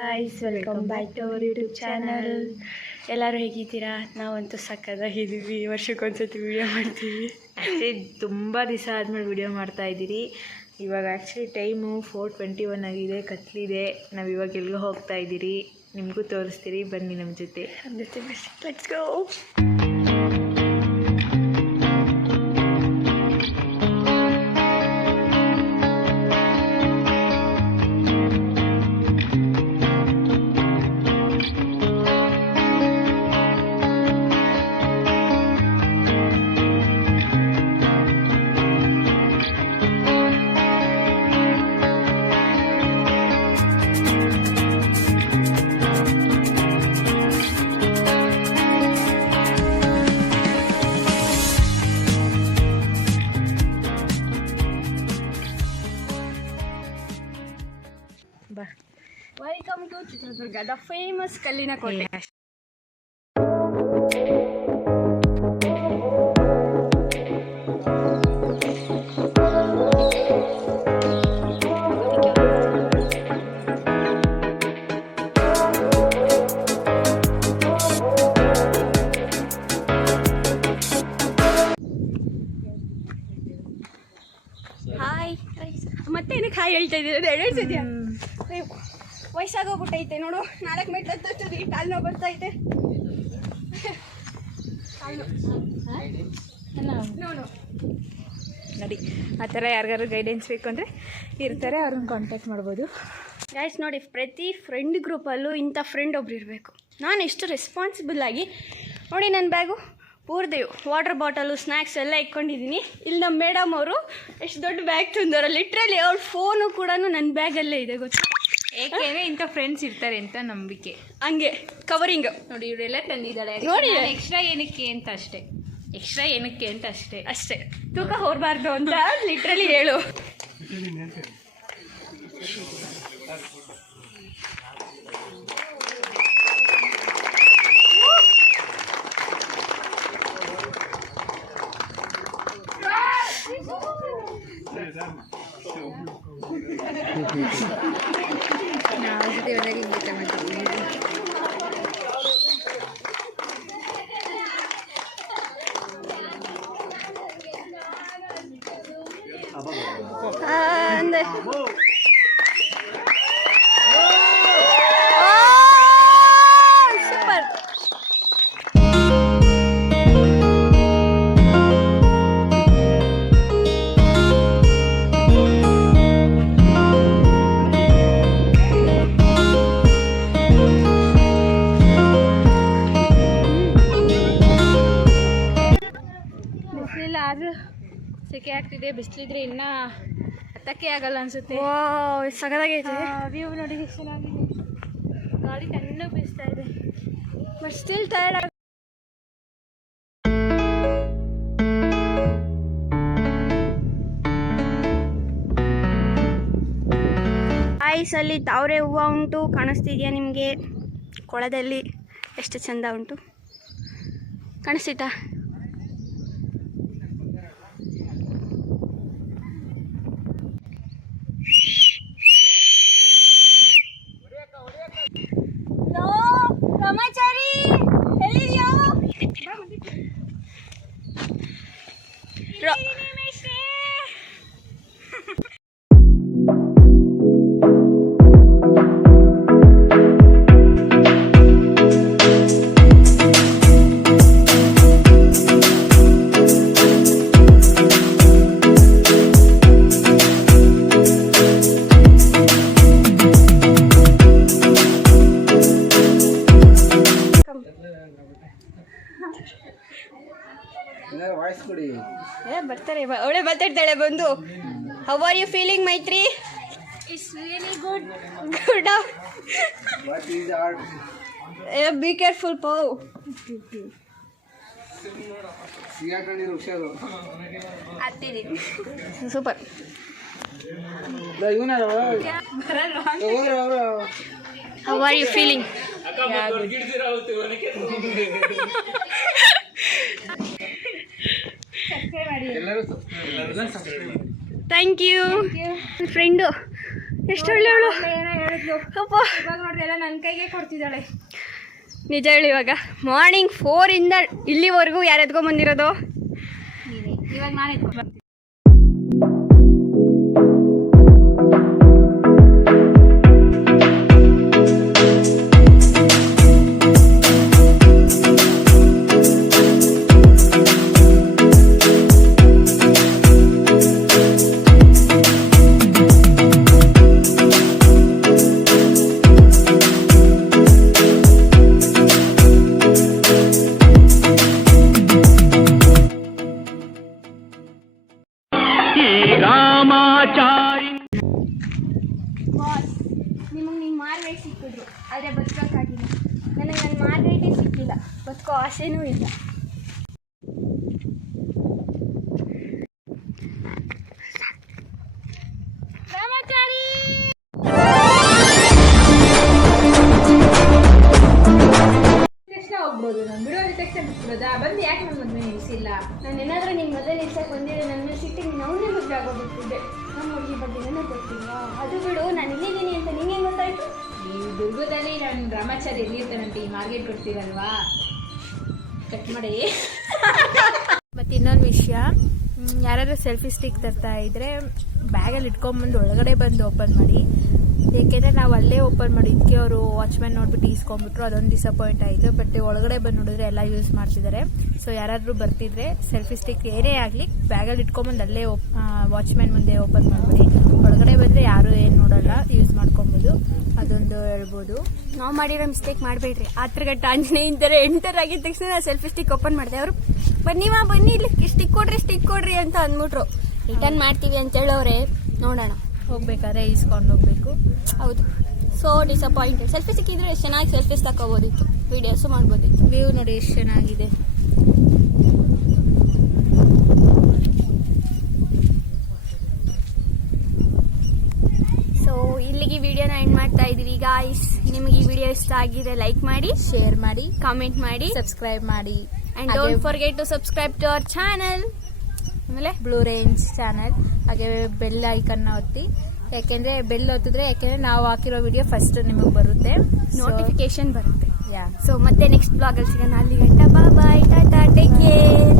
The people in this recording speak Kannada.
Guys welcome back to our YouTube channel. ಎಲ್ಲರೂ ಹೇಗಿದ್ದೀರಾ? ನಾವಂತೂ ಸಕ್ಕತ್ತಾಗಿದ್ದೀವಿ. ವರ್ಷಕ್ಕೊಂದ್ಸತಿ ವಿಡಿಯೋ ಮಾಡ್ತೀವಿ. ಆ್ಯಕ್ಚುಲಿ ತುಂಬ ದಿವಸ ಆದಮೇಲೆ ವಿಡಿಯೋ ಮಾಡ್ತಾ ಇದ್ದೀರಿ. ಇವಾಗ ಆ್ಯಕ್ಚುಲಿ ಟೈಮು 4:21 ಆಗಿದೆ, ಕತ್ಲಿದೆ. ನಾವು ಇವಾಗ ಎಲ್ಲಿಗೋ ಹೋಗ್ತಾ ಇದ್ದೀರಿ, ನಿಮಗೂ ತೋರಿಸ್ತೀರಿ, ಬನ್ನಿ ನಮ್ಮ ಜೊತೆ. Let's go. Welcome to Chitradurga, the famous ಕಲ್ಲಿನ ಕೋಟೆ. ಹಾಯ್, ಮತ್ತೆ ಏನಕ್ಕೆ ಹಾಯ್ ಹೇಳ್ತಾ ಇದ್ದೀರ? ಎರಡು ಸದ್ಯ ವಯಸ್ಸಾಗೋಗ್ಬಿಟ್ಟೈತೆ ನೋಡು. 4 ಮೆಟ್ಲು ಹತ್ತೋಷ್ಟೊತ್ತಿಗೆ ಕಾಲು ನೋವು ಬರ್ತೈತೆ. ನೋಡಿ, ಆ ಥರ ಯಾರಿಗಾರು ಗೈಡೆನ್ಸ್ ಬೇಕು ಅಂದರೆ ಇರ್ತಾರೆ, ಅವ್ರನ್ನ ಕಾಂಟ್ಯಾಕ್ಟ್ ಮಾಡ್ಬೋದು. ಗೈಸ್ ನೋಡಿ, ಪ್ರತಿ ಫ್ರೆಂಡ್ ಗ್ರೂಪಲ್ಲೂ ಇಂಥ ಫ್ರೆಂಡ್ ಒಬ್ರು ಇರಬೇಕು. ನಾನು ಎಷ್ಟು ರೆಸ್ಪಾನ್ಸಿಬಲ್ ಆಗಿ ನೋಡಿ, ನನ್ನ ಬ್ಯಾಗು ಪೂರ್ತಿ ವಾಟರ್ ಬಾಟಲು, ಸ್ನ್ಯಾಕ್ಸ್ ಎಲ್ಲ ಇಟ್ಕೊಂಡಿದ್ದೀನಿ. ಇಲ್ಲಿ ನಮ್ಮ ಮೇಡಮ್ ಅವರು ಎಷ್ಟು ದೊಡ್ಡ ಬ್ಯಾಗ್ ತಂದವರು. ಲಿಟ್ರಲಿ ಅವ್ರ ಫೋನು ಕೂಡ ನನ್ನ ಬ್ಯಾಗಲ್ಲೇ ಇದೆ, ಗೊತ್ತಾ? ಏಕೆಂದರೆ ಇಂಥ ಫ್ರೆಂಡ್ಸ್ ಇರ್ತಾರೆ ಅಂತ ನಂಬಿಕೆ. ಹಂಗೆ ಕವರಿಂಗ್ ನೋಡಿ, ಇವರೆಲ್ಲ ತಂದಿದ್ದಾಳೆ ನೋಡಿ. ಎಕ್ಸ್ಟ್ರಾ ಏನಕ್ಕೆ ಅಂತ ಅಷ್ಟೇ ತೂಕ ಹೊರಬಾರ್ದು ಅಂತ ಲಿಟ್ರಲಿ ಹೇಳು. ಸೂಪರ್. ಬಿಸಿಲಿಲ್ಲ ಆದರೂ ಸೆಕೆ ಆಗ್ತಿದೆ. ಬಿಸಿಲಿದ್ರೆ ಇನ್ನೂ ಹತ್ತಕ್ಕೆ ಆಗಲ್ಲ ಅನಿಸುತ್ತೆ. ಸಗದಾಗೈತೆ ವ್ಯೂ ನೋಡಿ, ಎಷ್ಟು ಚೆನ್ನಾಗಿದೆ. ಗಾಳಿ ತಣ್ಣಗೆ ಬೀಸ್ತಾ ಇದೆ, ಬಟ್ ಸ್ಟಿಲ್ ಟಯರ್ಡ್. ಐಸಲ್ಲಿ ತಾವರೆ ಹೂವು ಉಂಟು, ಕಾಣಿಸ್ತಿದೆಯಾ ನಿಮಗೆ? ಕೊಳದಲ್ಲಿ ಎಷ್ಟು ಚೆಂದ ಉಂಟು, ಕಾಣಿಸ್ತಿತ್ತಾ? ಬ್ರಹ್ಮಚಾರಿ ಎಲ್ಲಿದ್ಯೋ? ಬರ್ತಾರೆ, ಅವಳೆ ಮಾತಾಡ್ತಾಳೆ ಬಂದು. How are you feeling Maitri? It's really good. Be careful ಪೋ. Super. How are you feeling? Thank you. Friend ಎಷ್ಟು ಒಳ್ಳೆಯವಳು ಏನೋ ಹೇಳಿದ್ಲು, ಅಪ್ಪ ಇವಾಗ ನೋಡ್ರಿ ಎಲ್ಲ ನನ್ನ ಕೈಗೆ ಕೊಡ್ತಿದ್ದಾಳೆ. ನಿಜ ಹೇಳಿ, ಇವಾಗ ಮಾರ್ನಿಂಗ್ 4 ಇಂದ ಇಲ್ಲಿವರೆಗೂ ಯಾರು ಎತ್ಕೊಂಡ್ಬಂದಿರೋದು? ಇವಾಗ ನಾನು ಎತ್ಕೊಂಡು ನಿಮಗೆ ನೀವು ಮಾರ್ಗರೇಟ್ ಸಿಕ್ಕಿದ್ರು, ಆದರೆ ಬದುಕೋಕ್ಕಾಗಿಲ್ಲ. ನನಗೆ ನನ್ನ ಮಾರ್ಗರೇಟೇ ಸಿಕ್ಕಿಲ್ಲ, ಬದುಕೋ ಆಸೆನೂ ಇಲ್ಲ. ತಕ್ಷಣ ಹೋಗ್ಬೋದು, ನಾನು ಬಿಡೋ ತಕ್ಷಣ ಬಿಟ್ಬಿಡೋದಾ? ಬಂದು ಯಾಕೆ ನನ್ನ ಮದುವೆ ನಿಲ್ಲಿಸಿಲ್ಲ? ನಾನು ಏನಾದರೂ ನಿಮ್ಮ ಮೊದಲು ನಿಲ್ಸಕ್ಕೆ ಬಂದಿದ್ದೆ, ನನ್ನ ಮೇಲೆ ಸಿಟ್ಟಿಗೆ ನೀನು ಅವನೇ ಮದುವೆ ಆಗೋಗ್ಬಿಟ್ಟಿದ್ದೆ. ನಮ್ಮ ಹುಡುಗಿ ಬಗ್ಗೆ ನನಗೆ ಗೊತ್ತಿಲ್ವಾ? ಅದು ಬಿಡು, ನಾನು ಇಲ್ಲಿದ್ದೀನಿ ಅಂತ ನಿಂಗೆ ಗೊತ್ತಾಯ್ತು? ಈ ದುರ್ಗದಲ್ಲಿ ನಾನು ಬ್ರಹ್ಮಚಾರಿ ಎಲ್ಲಿರ್ತಾನಂತೆ, ಈ ಮಾರ್ಕೆಟ್ ಕೊಡ್ತೀರಲ್ವಾ, ಕಟ್ ಮಾಡಿ. ಮತ್ತು ಇನ್ನೊಂದು ವಿಷಯ, ಯಾರಾದ್ರೂ ಸೆಲ್ಫಿ ಸ್ಟಿಕ್ ತರ್ತಾ ಇದ್ರೆ ಬ್ಯಾಗಲ್ಲಿ ಇಟ್ಕೊಂಬಂದು ಒಳಗಡೆ ಬಂದು ಓಪನ್ ಮಾಡಿ. ಏಕೆಂದರೆ ನಾವು ಅಲ್ಲೇ ಓಪನ್ ಮಾಡಿದ್ದಕ್ಕೆ ಅವರು ವಾಚ್ಮ್ಯಾನ್ ನೋಡ್ಬಿಟ್ಟು ಈಸ್ಕೊಂಡ್ಬಿಟ್ರು, ಅದೊಂದು ಡಿಸಪಾಯಿಂಟ್ ಆಯಿತು. ಬಟ್ ಒಳಗಡೆ ಬಂದು ನೋಡಿದ್ರೆ ಎಲ್ಲ ಯೂಸ್ ಮಾಡ್ತಿದ್ದಾರೆ. ಸೊ ಯಾರಾದರೂ ಬರ್ತಿದ್ರೆ ಸೆಲ್ಫಿ ಸ್ಟಿಕ್ ಏನೇ ಆಗಲಿ ಬ್ಯಾಗಲ್ಲಿ ಇಟ್ಕೊಂಬಂದು ಅಲ್ಲೇ ವಾಚ್ಮ್ಯಾನ್ ಮುಂದೆ ಓಪನ್ ಮಾಡಿಬಿಡಿ. ಒಳಗಡೆ ಬಂದರೆ ಯಾರು ಏನು ನೋಡೋಲ್ಲ, ಯೂಸ್ ಮಾಡ್ಕೊಬೋದು. ಅದೊಂದು ಹೇಳ್ಬೋದು. ನಾವು ಮಾಡಿರೋ ಮಿಸ್ಟೇಕ್ ಮಾಡಬೇಡ್ರಿ. ಆತ್ರಗಟ್ಟ ಆಂಜನೇಯನ ಥರ ಎಂಟರ್ ಆಗಿದ ತಕ್ಷಣ ನಾನು ಸೆಲ್ಫಿ ಸ್ಟಿಕ್ ಓಪನ್ ಮಾಡಿದೆ. ಅವರು ಬನ್ನಿ ಇಲ್ಲಿ ಸ್ಟಿಕ್ ಕೊಡ್ರಿ ಅಂತ ಅಂದ್ಬಿಟ್ರು. ರಿಟರ್ನ್ ಮಾಡ್ತೀವಿ ಅಂತ ಹೇಳೋರೆ, ನೋಡೋಣ. ಹೋಗ್ಬೇಕಾದ್ರೆ ಈಸ್ಕೊಂಡು ಹೋಗ್ಬೇಕು. ಹೌದು, ಸೊ ಡಿಸಪಾಯಿಂಟೆಡ್. ಸೆಲ್ಫಿ ಸಿಕ್ಕಿದ್ರೆ ಎಷ್ಟು ಚೆನ್ನಾಗಿ ಸೆಲ್ಫೀಸ್ ತಗೋಬೋದಿತ್ತು, ವೀಡಿಯೋಸು ಮಾಡ್ಬೋದಿತ್ತು. ವ್ಯೂ ನೋಡಿ ಎಷ್ಟು ಚೆನ್ನಾಗಿದೆ. ಸೊ ಇಲ್ಲಿಗೆ ವಿಡಿಯೋನ ಎಂಡ್ ಮಾಡ್ತಾ ಇದೀವಿ ಗಾಯ್ಸ್. ನಿಮಗೆ ಈ ವಿಡಿಯೋ ಇಷ್ಟ ಆಗಿದೆ ಲೈಕ್ ಮಾಡಿ, ಶೇರ್ ಮಾಡಿ, ಕಾಮೆಂಟ್ ಮಾಡಿ, ಸಬ್ಸ್ಕ್ರೈಬ್ ಮಾಡಿ. And don't forget to subscribe to our channel. ಆಮೇಲೆ ಬ್ಲೂ ರೇಂಜ್ ಚಾನಲ್, ಹಾಗೆ ಬೆಲ್ ಐಕನ್ನ ಒತ್ತಿ. ಯಾಕೆಂದ್ರೆ ನಾವು ಹಾಕಿರೋ ವಿಡಿಯೋ ಫಸ್ಟ್ ನಿಮಗೆ ಬರುತ್ತೆ, ನೋಟಿಫಿಕೇಶನ್ ಬರುತ್ತೆ. ಯಾ. ಸೊ ಮತ್ತೆ ನೆಕ್ಸ್ಟ್ ಬ್ಲಾಗಲ್ಲಿ ಸಿಗೋಣ. ಅಲ್ಲಿ ಗಂಟ ಬಾಯ್, ಟಾಟಾ, ಟೇಕ್ ಕೇರ್.